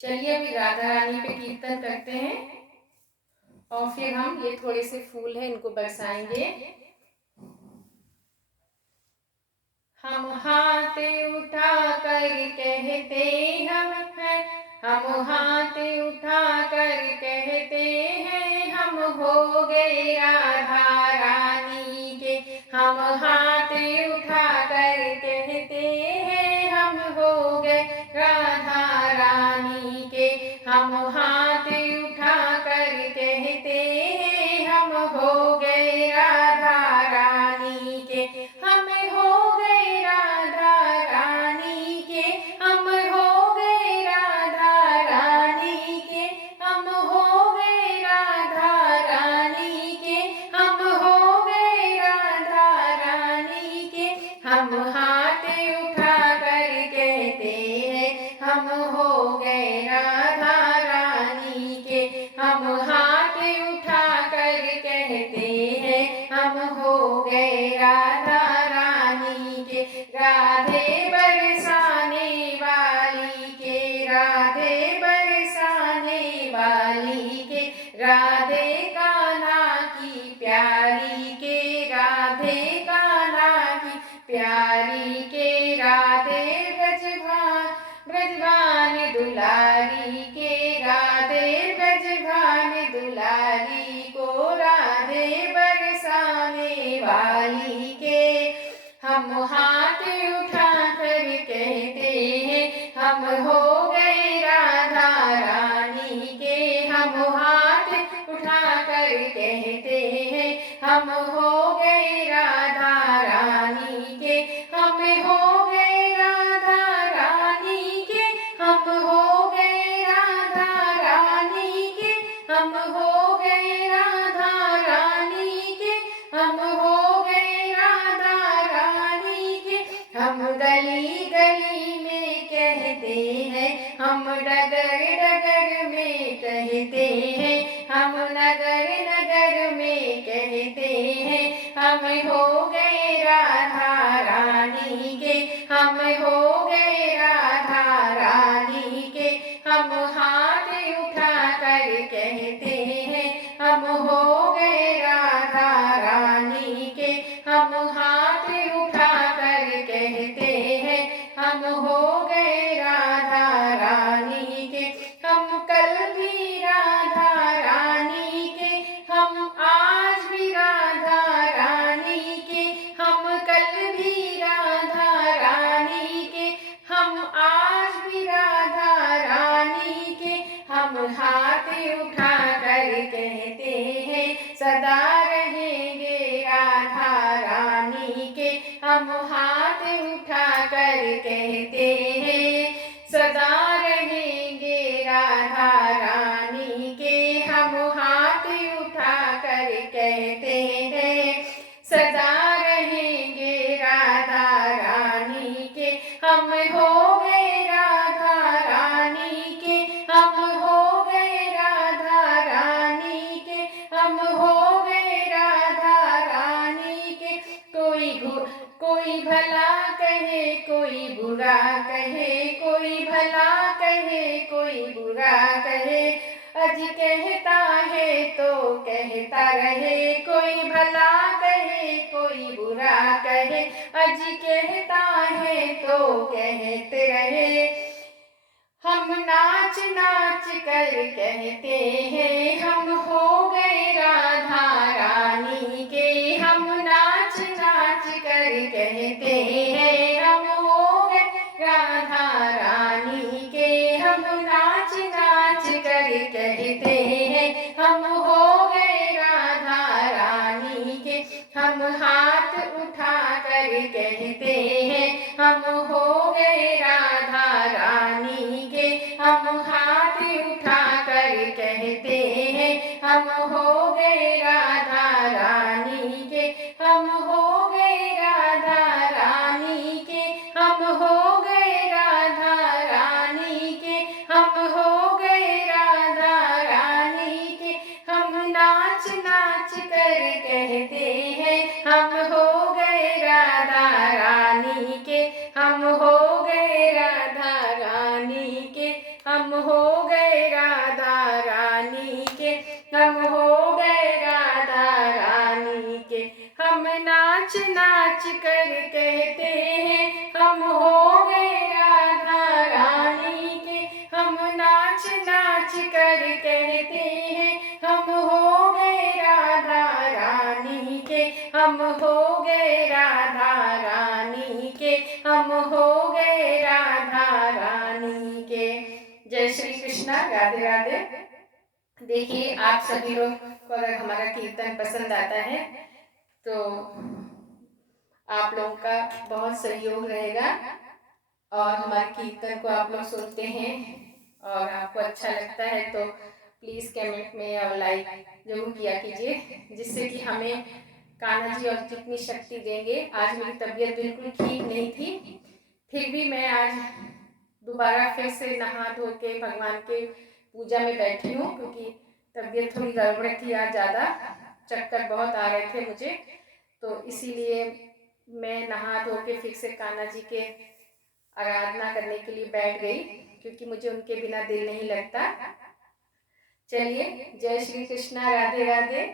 चलिए अभी राधा रानी पे कीर्तन करते हैं और फिर हम ये थोड़े से फूल हैं इनको बरसाएंगे। हम हाथ उठा कर कहते हम हैं, हम हाथ उठा कर कहते हैं, हम हो गए राधा रानी के। हम हाथ उठा कर कहते हैं, हम हो गए राधा रानी के। हम हाथ उठा कर कहते हैं, हम हो गए राधा रानी के। हम हो गए राधा रानी के, हम हो गए राधा रानी के, हम हो गए राधा रानी के, हम हो गए राधा रानी के। हम हाथ उठा कर कहते हैं, हम हो गए राधा रानी के। हम हाथ उठा कर कहते हैं, हम हो गए राधा रानी के। राधे बरसाने वाली के, राधे बरसाने वाली के, राधे कान्हा की प्यारी के, राधे कान्हा की प्यारी के, राधे ब्रजभान दुलारी के, राधे ब्रजभान दुलारी को, राधे बरसाने वाली के। हम हाथ उठा कर कहते हैं, हम हो गए राधा रानी के। हम हाथ उठा कर कहते हैं, हम हो गए राधा रानी के। हम हो गए राधा रानी के, हम हो गए राधा रानी के, हम हो गए राधा रानी के, हम हो गए राधा रानी के। हम गली गली में कहते हैं, हम डगर डगर में कहते हैं, हम नगर नगर में कहते हैं, हम हो गए राधा रानी के। हम हो गए राधा रानी के। हम हाथ उठा कर कहते हैं, हम हो गए राधा रानी के। हम हाथ उठा कर कहते हैं, हम हो गए राधा रानी के। हम कल भी राधा रानी के, हम आज भी राधा रानी के, हम कल भी राधा रानी के, हम आज भी राधा रानी के। हम हाथ उठा कर कहते हैं, सदा रहेंगे राधा रानी के। हम हाथ उठा कर कहते हैं, सदा रहेंगे राधा रानी के। हम हाथ उठा कर कहते हैं, सदा रहेंगे राधा रानी के। हम हो गए राधा रानी के, हम हो गए राधा रानी के, हम हो गए राधा रानी के। कोई भला कहे कोई बुरा कहे, कोई भला कहे कोई बुरा कहे, अज कहता है तो कहता रहे। कोई भला कहे कोई बुरा कहे, अज कहता है तो कहते रहे। हम नाच नाच कर कहते हैं, हम हो गए राधा रानी के। हम नाच नाच कर कहते हैं, हम हो गए राधा रानी के। हम नाच नाच कर कहते हैं, हम हो गए राधा रानी के। हम हाथ उठा कर कहते हैं, हम हो गए राधा रानी के। हम हाथ उठा कर कहते हैं, हम हो गए राधा रानी के। हम हो गए राधा रानी के। हम हो गए राधा रानी के। हम हो गए राधा रानी के। हम नाच नाच कर कहते हैं, हम हो गए राधा रानी के। हम हो गए राधा रानी के। हम हो गए राधा रानी के, हम हो गए राधा रानी के। हम नाच नाच कर कहते हैं हम हो गए राधा रानी के, हम नाच नाच कर कहते हैं हम हो गए राधा रानी के, हम हो गए राधा रानी के, हम हो गए राधा रानी के। जय श्री कृष्णा, राधे राधे। देखिए आप सभी लोग को अगर हमारा कीर्तन पसंद आता है तो आप लोगों का बहुत सहयोग रहेगा और हमारे कीर्तन को आप लोग सुनते हैं और आपको अच्छा लगता है तो प्लीज़ कमेंट में और लाइक जरूर किया कीजिए, जिससे कि हमें कान्हा जी और जितनी शक्ति देंगे। आज मेरी तबीयत बिल्कुल ठीक नहीं थी, फिर भी मैं आज दोबारा फिर से नहा धो के भगवान के पूजा में बैठी हूँ, क्योंकि तबीयत थोड़ी गड़बड़ थी आज, ज़्यादा चक्कर बहुत आ रहे थे मुझे, तो इसीलिए मैं नहा धो के फिर से कान्हा जी के आराधना करने के लिए बैठ गई, क्योंकि मुझे उनके बिना दिल नहीं लगता। चलिए, जय श्री कृष्णा, राधे राधे।